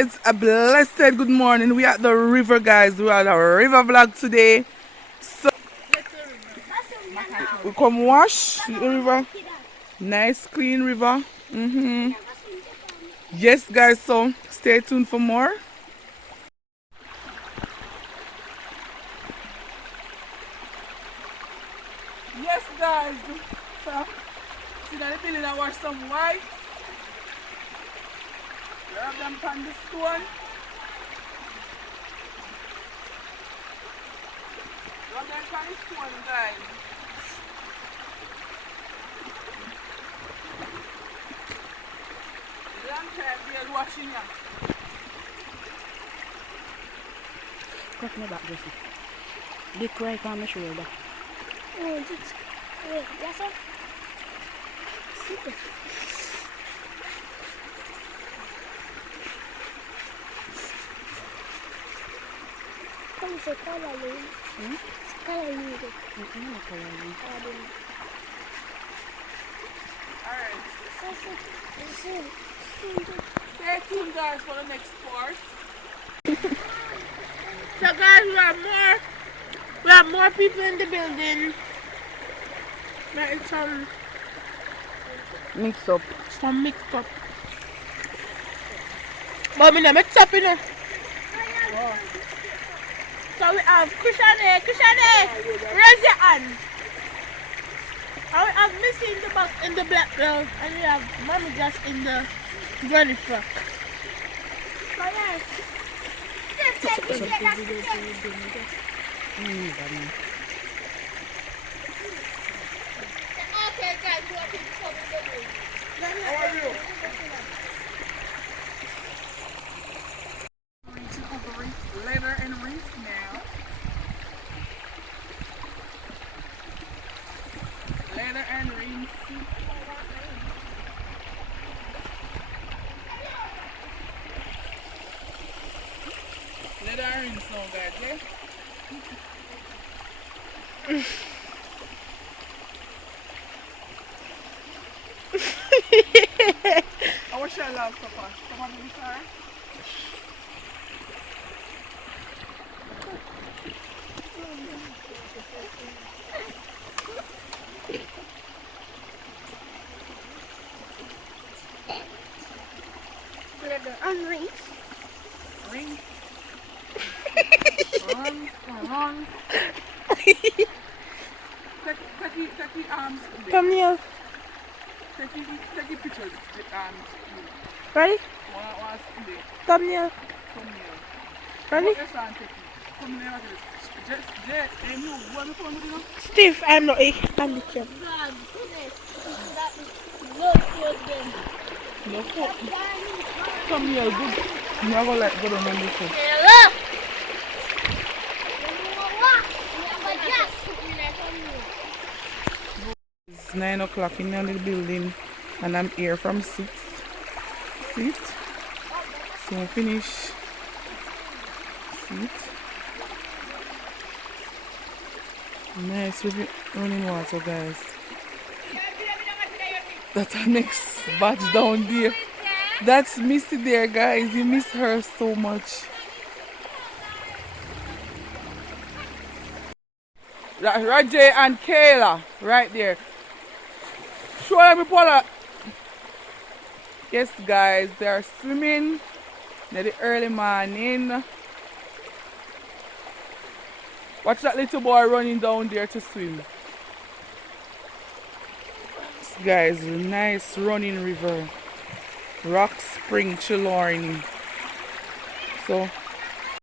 guys, a blessed good morning. We at the river, guys. We are at a river vlog today. So we come wash the river. Nice clean river. Yes guys, so stay tuned for more. Yes guys, so see that the building I wash some white. Rub them on the stone. Rub them on the stone, guys. Long time we are washing ya. Cut me back, Jesse. Dick right on my shoulder. Oh, just wait, yes sir. Sit there. Come say color you. Color you. Alright. So. Stay tuned guys for the next part. So guys, we have more people in the building. There is some Mix up. mixed up. But me no mix up, you know. So we have Kushane, raise your hand. And we have Missy in the box in the black belt, and we have Mommy just in the granny frock. So yes. Okay, guys, we have to come in the room. How are you? Reaching over leather and rinse now. Leather and rinse. Leather and rinse now, guys, yeah? I wish I love supper. Come on, Miss Sarah. Leather and rings. Rinse. Run. Take the arms. Come here. Take the picture. Ready? One split. Come here. Come here. Ready? Yes, I'm taking. Come here. Just, and you want to come with you? Stiff, I'm not a handicap. God, goodness. That is look good then. No, come here. Good. I'm not going to go down on this one. Hello. It's 9 o'clock in the building and I'm here from 6. Sit. So finish. Sit. Nice with running water, guys. That's our next batch down there. That's Missy there, guys. You miss her so much. Rajay and Kayla, right there. Show them Paula. Yes, guys, they are swimming in the early morning. Watch that little boy running down there to swim. This, guys, nice running river. Rock Spring, Chilorny. So